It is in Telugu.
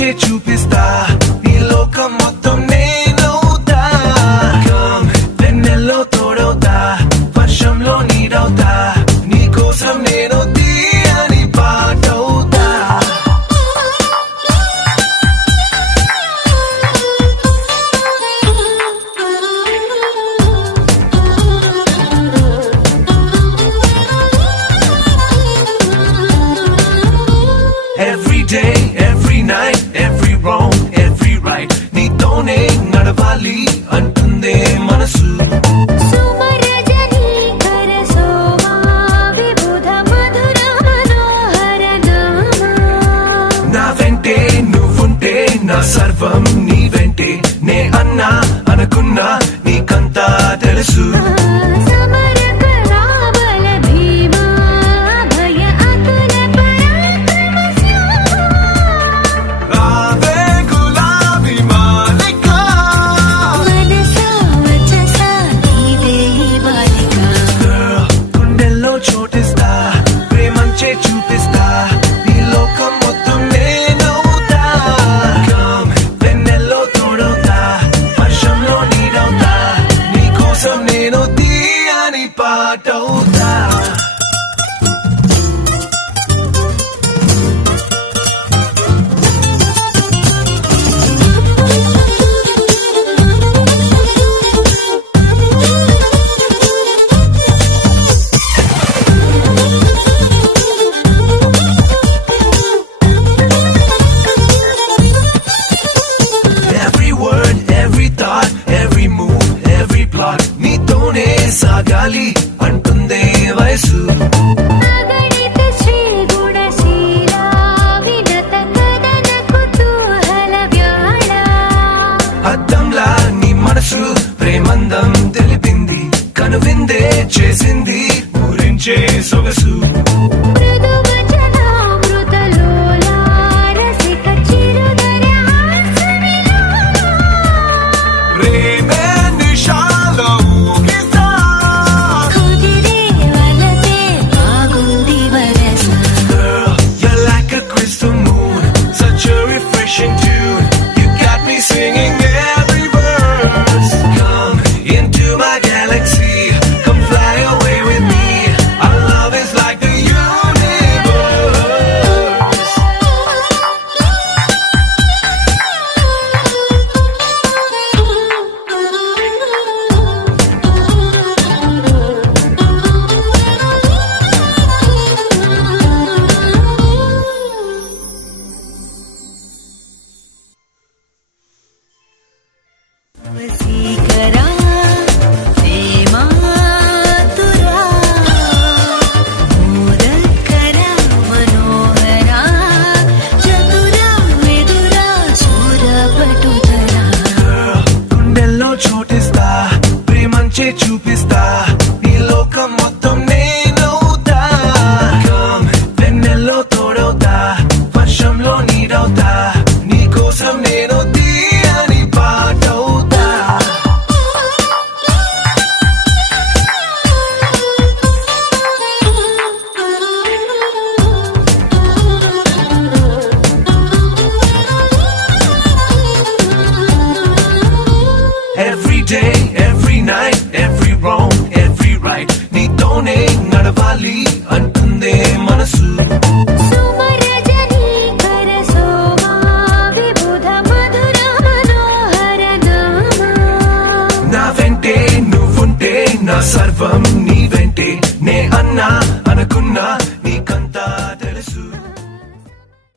మంచే చూపిస్తా ఈ లోకం మొత్తం నేనవుతా వెన్నెల్లో తోడవుతా వర్షంలో నీడవుతా నీ కోసం నేను తీయని పాటవుతా Every day, every night, every wrong, every right నీతోనే నడవాలి అంటుందే మనసు నా వెంటే నువ్వుంటే నా సర్వం నీ వెంటే నే అన్నా అనుకున్నా నీకంతా తెలుసు చోటిస్తా ప్రేమంచే చూపిస్తా ఈ లోకం మొత్తం నేనవుతా వెన్నెల్లో తోడవుతా వర్షంలో నీడవుతా నీ కోసం నేను తీయని పాటవుతా నీతోనే సాగాలి అంటుందే వయసు అద్దంలా నీ మనసు ప్రేమందం తెలిపింది కనువిందే చేసింది ఊరించే సొగసు Singing every verse. Come into my galaxy. Come fly away with me. Our love is like the universe. చోటిస్తా ప్రేమంచే చూపిస్తా ఈ లోకం మొత్తం నేనవుతా వెన్నెల్లో తోడవుతా వర్షంలో నీడవుతా నీ కోసం నేను తీయని పాటవుతా Every day, every night, every wrong, every right నీతోనే నడవాలి అంటుందే మనసు నా వెంటే నువ్వుంటే నా సర్వం నీ వెంటే నే అన్నా